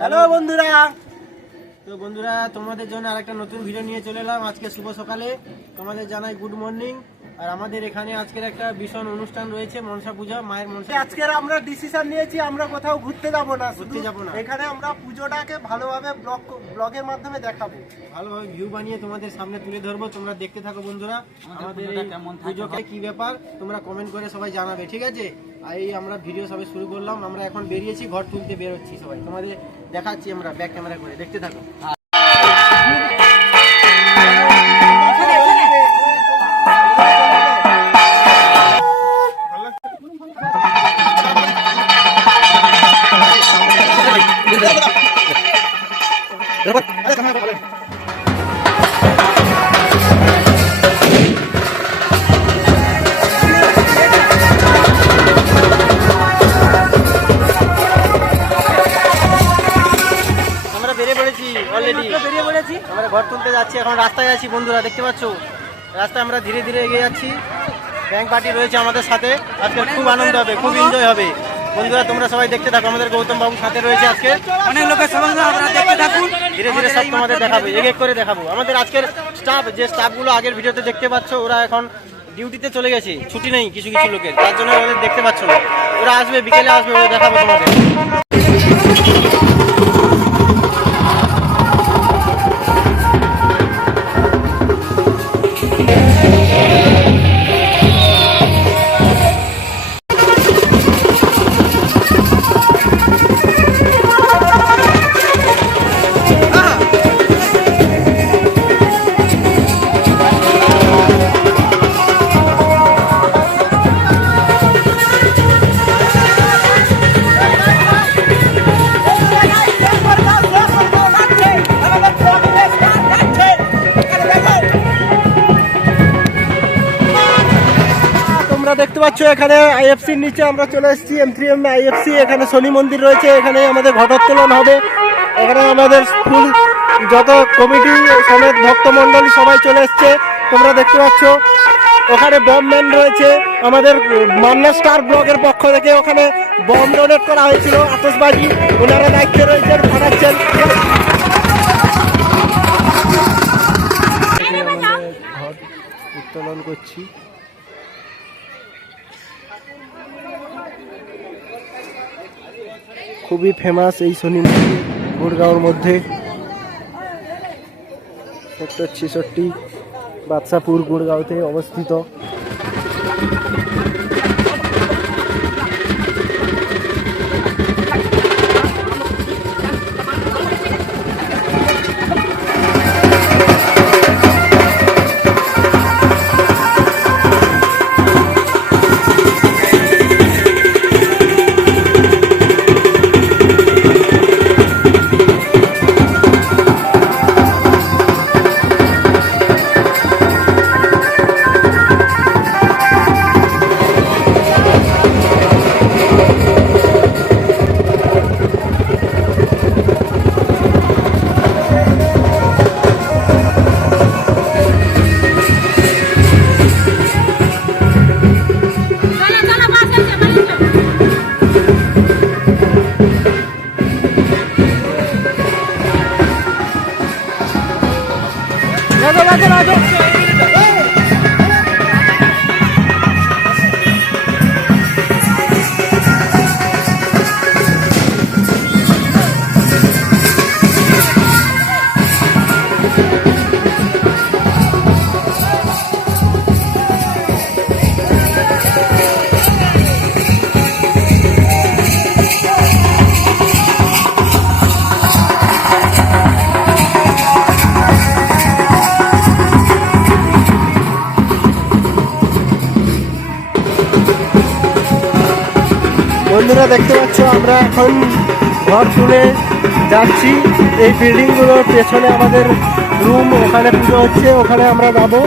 Hello বন্ধুরা, তো বন্ধুরা তোমাদের জন্য আরেকটা নতুন ভিডিও নিয়ে চলে এলাম। আজকে শুভ সকালে তোমাদের জানাই গুড মর্নিং। আর আমাদের এখানে আজকের একটা ভীষণ অনুষ্ঠান রয়েছে, মনসা পূজা, মায়ের মনসা। আজকে আমরা ডিসিশন নিয়েছি আমরা কোথাও ঘুরতে যাব না, এখানে আমরা পুজোটাকে ভালোভাবে ব্লগের মাধ্যমে দেখাবো, ভালোভাবে ভিউ বানিয়ে তোমাদের সামনে তুলে ধরবো। তোমরা দেখতে থাকো বন্ধুরা, আমাদের পুজোকে কি ব্যাপার তোমরা কমেন্ট করে সবাই জানাবে, ঠিক আছে? আর এই আমরা ভিডিও সবাই শুরু করলাম, আমরা এখন বেরিয়েছি, ঘর তুলতে বেরোচ্ছি সবাই, তোমাদের দেখাচ্ছি আমরা ব্যাক ক্যামেরা করে, দেখতে থাকো। আমরা ঘর তুলতে যাচ্ছি, এখন রাস্তায় আছি বন্ধুরা, দেখতে পাচ্ছ রাস্তায় আমরা ধীরে ধীরে এগিয়ে যাচ্ছি। ব্যাংক পার্টি রয়েছে আমাদের সাথে, আজকে খুব আনন্দ হবে, খুব এনজয় হবে বন্ধুরা। তোমরা সবাই দেখতে থাকো, আমাদের গৌতম বাবু সাথে রয়েছে আজকে, অনেক লোকের সঙ্গে আপনারা দেখতে থাকুন, ধীরে ধীরে সব তোমাদের দেখাবো, এক এক করে দেখাবো। আমাদের আজকের স্টাফ, যে স্টাফগুলো আগের ভিডিওতে দেখতে পাচ্ছ, ওরা এখন ডিউটিতে চলে গেছে, ছুটি নেই কিছু কিছু লোকের, তার জন্য ওদের দেখতে পাচ্ছ না। ওরা আসবে, বিকেলে আসবে, ওরা দেখাবো তোমাদের। দেখতে পাচ্ছ এখানে আইএফসির নিচে আমরা চলে এসেছি, M3M আইএফসি। এখানে শনি মন্দির রয়েছে, এখানে আমাদের ঘটোত্তোলন হবে। এখানে আমাদের স্কুল যত কমিটি সমেত ভক্তমণ্ডলী সবাই চলে এসছে, তোমরা দেখতে পাচ্ছ। ওখানে বম ম্যান রয়েছে, আমাদের মান্না স্টার ব্লগের পক্ষ থেকে ওখানে বম ডোনেট করা হয়েছিল, আতশবাজি ওনারা দায়িত্বে রয়েছেন, ফাটাচ্ছেন। ঘট উত্তোলন করছি। খুবই ফেমাস এই শনি মন্দির গুড়গাঁওর মধ্যে, সেক্টর 66 বাদশাপুর গুড়গাঁওতে অবস্থিত। বন্ধুরা দেখতে পাচ্ছ আমরা এখন ঘর তুলে যাচ্ছি। এই বিল্ডিংগুলোর পেছনে আমাদের রুম, ওখানে পুজো হচ্ছে, ওখানে আমরা যাবো।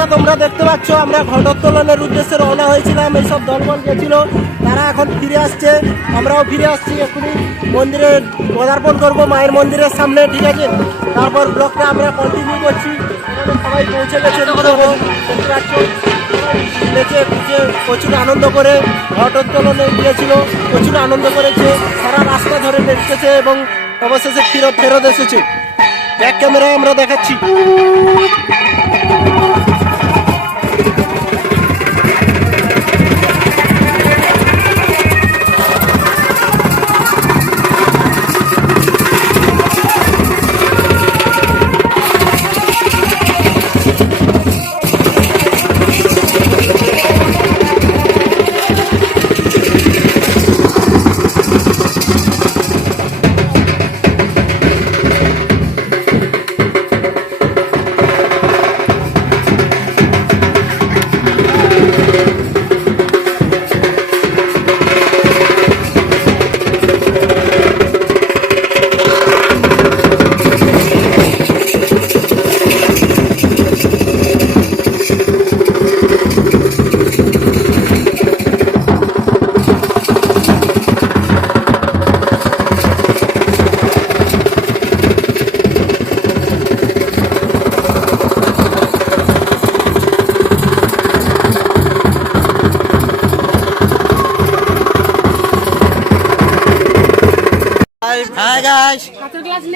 বন্ধুরা তোমরা দেখতে পাচ্ছ আমরা ঘটোত্তোলনের উদ্দেশ্যে রওনা হয়েছিলাম, এইসব দলবল গেছিল, তারা এখন ফিরে আসছে, আমরাও ফিরে আসছি। এক্ষুনি মন্দিরে পদার্পণ করবো মায়ের মন্দিরের সামনে, ঠিক আছে? তারপর ব্লগটা আমরা কন্টিনিউ করছি। এখানে সবাই পৌঁছে গেছে, দেখতে পাচ্ছ নেচে খুঁজে প্রচুর আনন্দ করে ঘটোত্তোলনে গিয়েছিল, প্রচুর আনন্দ করেছে, সারা রাস্তা ধরে নেচেছে এবং অবশেষে ফেরত এসেছে। ব্যাক ক্যামেরায় আমরা দেখাচ্ছি।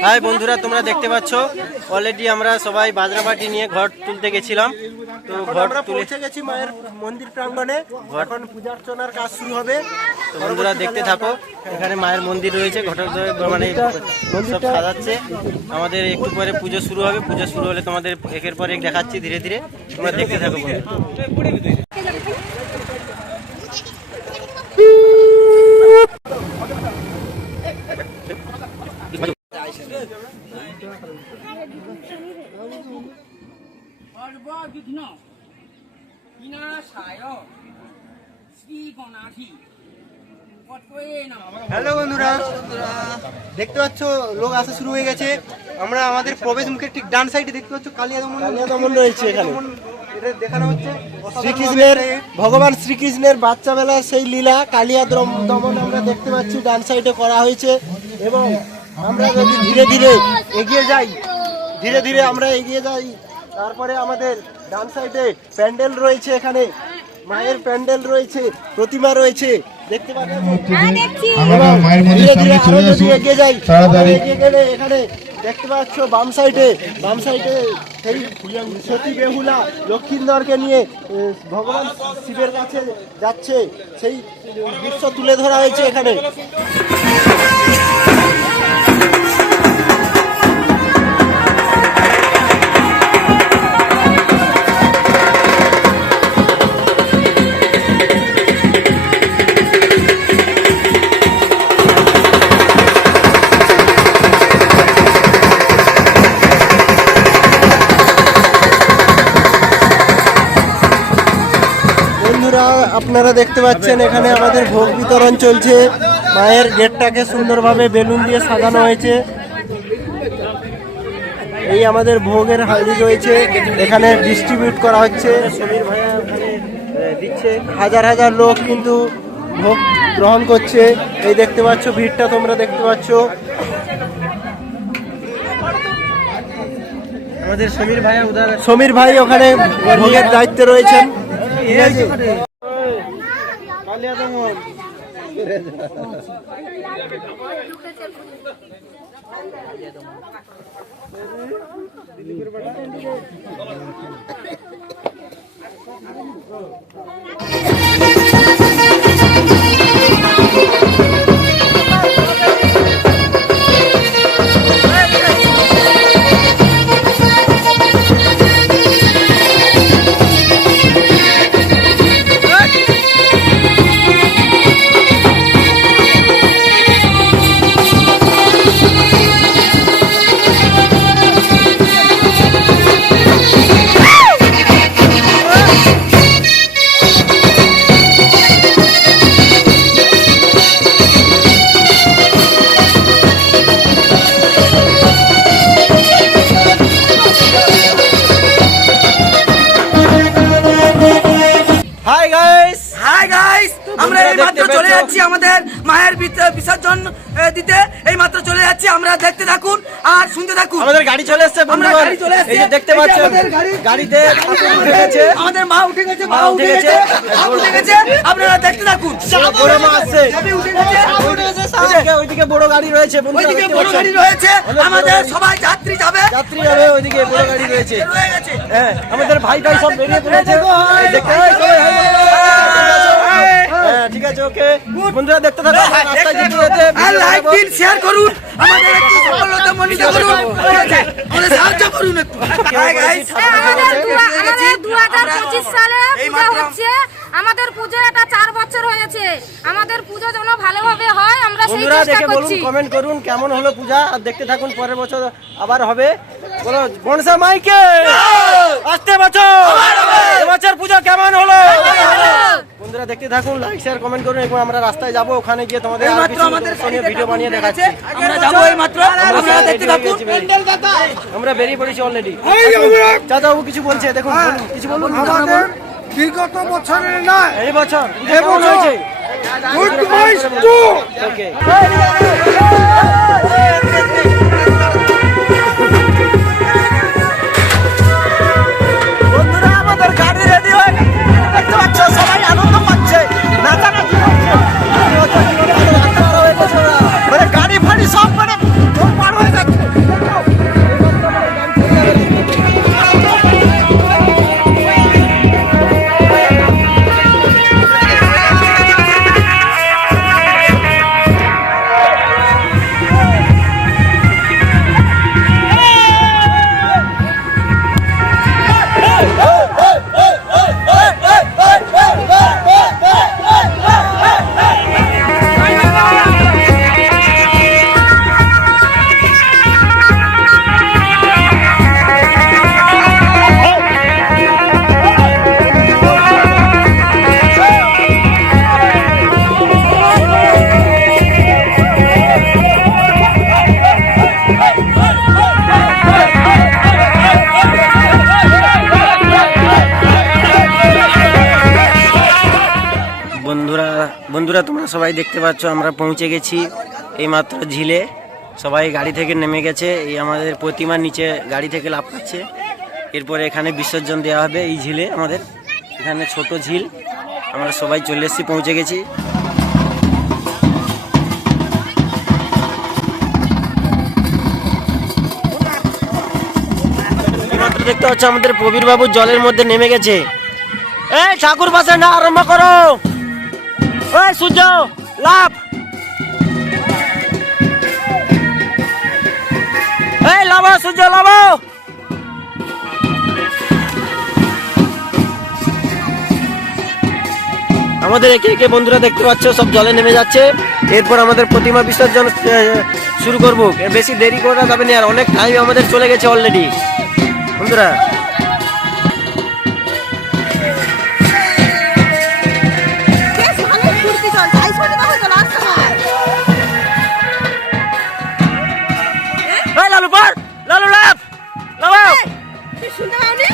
হাই বন্ধুরা, তোমরা দেখতে পাচ্ছ অলরেডি আমরা সবাই বাজনাবাটি নিয়ে ঘট তুলতে গেছিলাম। তো ঘট পৌঁছে গেছি মায়ের মন্দির প্রাঙ্গণে, এখন পূজা অর্চনার কাজ শুরু হবে। তো বন্ধুরা দেখতে থাকো, এখানে মায়ের মন্দির রয়েছে, ঘটক মানে সব সাজাচ্ছে। আমাদের একটু পরে পুজো শুরু হবে, পুজো শুরু হলে তোমাদের একের পর এক দেখাচ্ছি ধীরে ধীরে, তোমরা দেখতে থাকো। হ্যালো বন্ধুরা, দেখতে পাচ্ছ লোক আসা শুরু হয়ে গেছে। আমরা আমাদের প্রবেশ মুখের ঠিক ডান সাইডে দেখতে পাচ্ছ কালিয়া দমন রয়েছে। এখানে এটা দেখানো হচ্ছে শ্রীকৃষ্ণের, ভগবান শ্রীকৃষ্ণের বাচ্চা বেলার সেই লীলা কালিয়া দমন আমরা দেখতে পাচ্ছি ডান সাইডে করা হয়েছে। এবং আমরা যদি ধীরে ধীরে এগিয়ে যাই, ধীরে ধীরে আমরা এগিয়ে যাই, তারপরে আমাদের ডান সাইডে প্যান্ডেল রয়েছে, এখানে মায়ের প্যান্ডেল রয়েছে, প্রতিমা রয়েছে, দেখতে পাচ্ছেন। এগিয়ে যাই, এগিয়ে গেলে এখানে দেখতে পাচ্ছ বাম সাইডে সেই সতী বেহুলা লক্ষ্মীন্দরকে নিয়ে ভগবান শিবের কাছে যাচ্ছে, সেই দৃশ্য তুলে ধরা হয়েছে এখানে। আপনারা দেখতে পাচ্ছেন এখানে আমাদের ভোগ বিতরণ চলছে। মায়ের গেটটাকে সুন্দরভাবে বেলুন দিয়ে সাজানো হয়েছে। এই আমাদের ভোগের হাঁড়ি রয়েছে, এখানে ডিস্ট্রিবিউট করা হচ্ছে, সমীর ভাইয়া ওখানে দিচ্ছে। হাজার হাজার লোক কিন্তু ভোগ গ্রহণ করছে। এই দেখতে পাচ্ছ ভিড়টা, তোমরা দেখতে পাচ্ছ। আমাদের সমীর ভাই ওখানে ভোগের দায়িত্বে রয়েছেন। ঠিক আছে, এই মাত্র চলে যাচ্ছি আমাদের মায়ের বিসর্জন দিতে, এই মাত্র চলে যাচ্ছি। আমরা দেখতে থাকুন আর শুনতে থাকুন। আমাদের গাড়ি চলে এসেছে বন্ধুরা, গাড়ি চলে এসেছে, এই যে দেখতে পাচ্ছেন গাড়িতে উঠে গেছে, আমাদের মা উঠে গেছে, মা উঠে গেছে, সব উঠে গেছে। আপনারা দেখতে থাকুন। বড় মা আসছে, সবই উঠে গেছে, ওইদিকে বড় গাড়ি রয়েছে বন্ধুরা, ওইদিকে দেখতে বড় পাচ্ছেন। গাড়ি রয়েছে, আমাদের সবাই যাত্রী যাবে, যাত্রী যাবে, ওইদিকে বড় গাড়ি রয়েছে। রয়ে গেছে। হ্যাঁ, আমাদের ভাই ভাই সব বেরিয়ে পড়েছে, দেখতে হ্যাঁ, ঠিক আছে, ওকে বন্ধুরা দেখতে থাকো, রাস্তায় যেতে যেতে আর লাইক দিন, শেয়ার করুন, আমাদের একটু সফলতা মণ্ডিত করুন, ঠিক আছে? আমাদের সাহায্য করুন একটু। হাই গাইস, আমাদের 2025 সালে পূজা হচ্ছে। আমাদের পুজো এটা 4 বছর হয়েছে। আমাদের পুজো যেন ভালোভাবে হয়, আমরা সেই বন্ধুরা চেষ্টা দেখে বলুন, করছি। কমেন্ট করুন কেমন হলো পূজা, আর দেখতে থাকুন, পরের বছর আবার হবে। বলো বনসা মাইকে আসতে বছর, এবছর পূজা কেমন হলো। বন্ধুরা দেখতে থাকুন, লাইক শেয়ার কমেন্ট করুন, এবং আমরা রাস্তায় যাব, ওখানে গিয়ে তোমাদের এই আর মাত্র কিছু আমাদের দর্শনীয় ভিডিও বানিয়ে দেখাচ্ছি। আমরা যাবো এই মাত্র, আপনারা দেখতে থাকুন। আমরা বেরিয়ে পড়েছি অলরেডি। চাচাবু কিছু বলছে, দেখুন বলুন, কিছু বলুন। আমাদের বিগত বছরের নয়, এই বছর এবছর হয়েছে গুড বয়েস টু ওকে। বন্ধুরা আমাদের গাড়ি রেডি হয়ে গেছে, দেখতে পাচ্ছ সবাই আনন্দ পাচ্ছে, নাচানাচি করছে, মানে গাড়ি ফাড়ি সব মানে পার হয়ে যাচ্ছে। বন্ধুরা তোমরা সবাই দেখতে পাচ্ছ, আমরা পৌঁছে গেছি এইমাত্র ঝিলে। সবাই গাড়ি থেকে নেমে গেছে, এই আমাদের প্রতিমার নিচে গাড়ি থেকে লাফ পাচ্ছে। এরপরে এখানে বিসর্জন দেওয়া হবে এই ঝিলে, আমাদের এখানে ছোট ঝিল। আমরা সবাই চলে এসেছি, পৌঁছে গেছি। এইমাত্র দেখতে পাচ্ছ আমাদের প্রবীর বাবু জলের মধ্যে নেমে গেছে। এই ঠাকুর পাশে না আরম্ভ করো, ওই সূর্য লাভ, এই লাভ সূর্য লাভ। আমাদের একে একে বন্ধুরা দেখতে পাচ্ছ সব জলে নেমে যাচ্ছে। এরপর আমাদের প্রতিমা বিসর্জন শুরু করবো, বেশি দেরি করা যাবে না, আর অনেক টাইম আমাদের চলে গেছে অলরেডি বন্ধুরা। লালু পার, লালু লাভ লাভ, শুনতে পাওনি?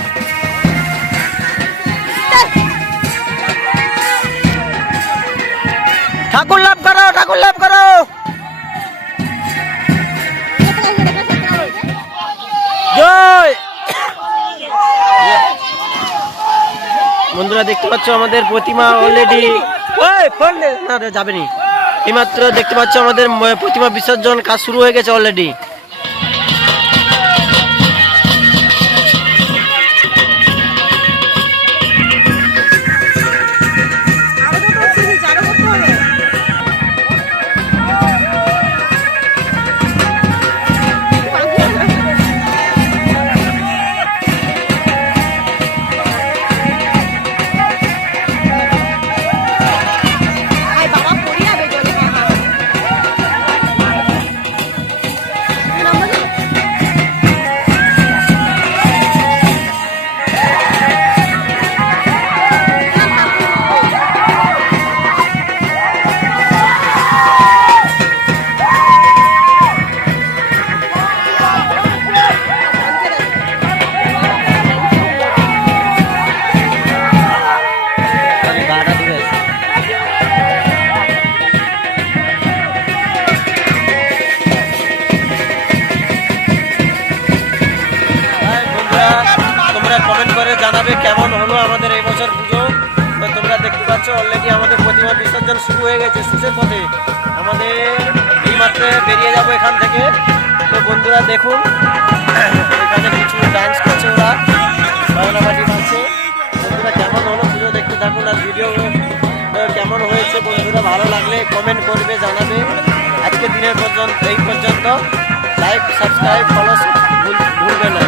ঠাকুর লাভ করো, ঠাকুর লাভ করো। জয়। বন্ধুরা দেখতে পাচ্ছ আমাদের প্রতিমা অলরেডি, না যাবেনি, এইমাত্র দেখতে পাচ্ছ আমাদের প্রতিমা বিসর্জন কাজ শুরু হয়ে গেছে অলরেডি। পাচ্ছ অলরেডি আমাদের প্রতিমা বিসর্জন শুরু হয়ে গেছে শেষের পথে। আমাদের এইমাত্র বেরিয়ে যাবো এখান থেকে। তো বন্ধুরা দেখুন এখানে কিছু ডান্স করছে ওরা, বাংলাবাটি নাচছে। বন্ধুরা কেমন হলো পুজো দেখতে থাকুন আর ভিডিও কেমন হয়েছে বন্ধুরা ভালো লাগলে কমেন্ট করবে, জানাবে। আজকে দিনের পর্যন্ত এই পর্যন্ত। লাইক সাবস্ক্রাইব ফলো ভুলবে না।